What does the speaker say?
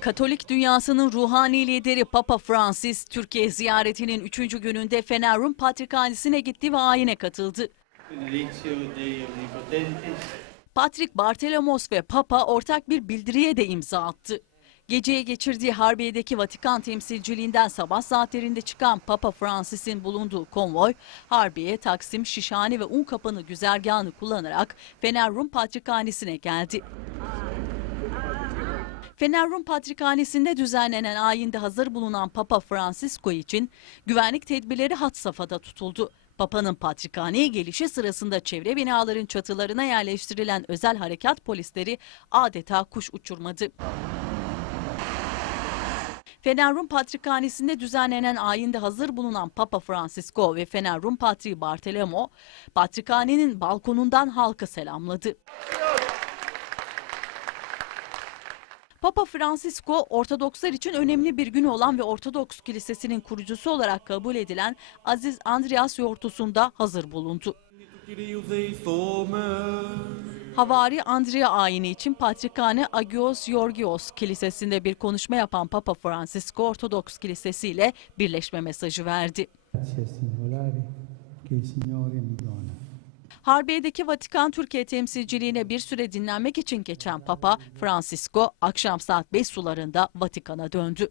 Katolik dünyasının ruhani lideri Papa Francis, Türkiye ziyaretinin 3. gününde Fener Rum Patrikhanesi'ne gitti ve ayine katıldı. Patrik Bartolomos ve Papa ortak bir bildiriye de imza attı. Geceye geçirdiği Harbiye'deki Vatikan temsilciliğinden sabah saatlerinde çıkan Papa Francis'in bulunduğu konvoy, Harbiye, Taksim, Şişhane ve Unkapanı güzergahını kullanarak Fener Rum Patrikhanesi'ne geldi. Fener Rum Patrikhanesi'nde düzenlenen ayinde hazır bulunan Papa Francisco için güvenlik tedbirleri had safhada tutuldu. Papa'nın patrikhaneye gelişi sırasında çevre binaların çatılarına yerleştirilen özel harekat polisleri adeta kuş uçurmadı. Fener Rum Patrikhanesi'nde düzenlenen ayinde hazır bulunan Papa Francisco ve Fener Rum Patriği Bartolomeo, Patrikhanenin balkonundan halkı selamladı. Papa Francisco, Ortodokslar için önemli bir gün olan ve Ortodoks Kilisesi'nin kurucusu olarak kabul edilen Aziz Andreas yortusunda hazır bulundu. Havari Andrea ayini için Patrikhane Agios Georgios Kilisesi'nde bir konuşma yapan Papa Francisco Ortodoks Kilisesi ile birleşme mesajı verdi. Harbiye'deki Vatikan Türkiye temsilciliğine bir süre dinlenmek için geçen Papa Francisco akşam saat 5 sularında Vatikan'a döndü.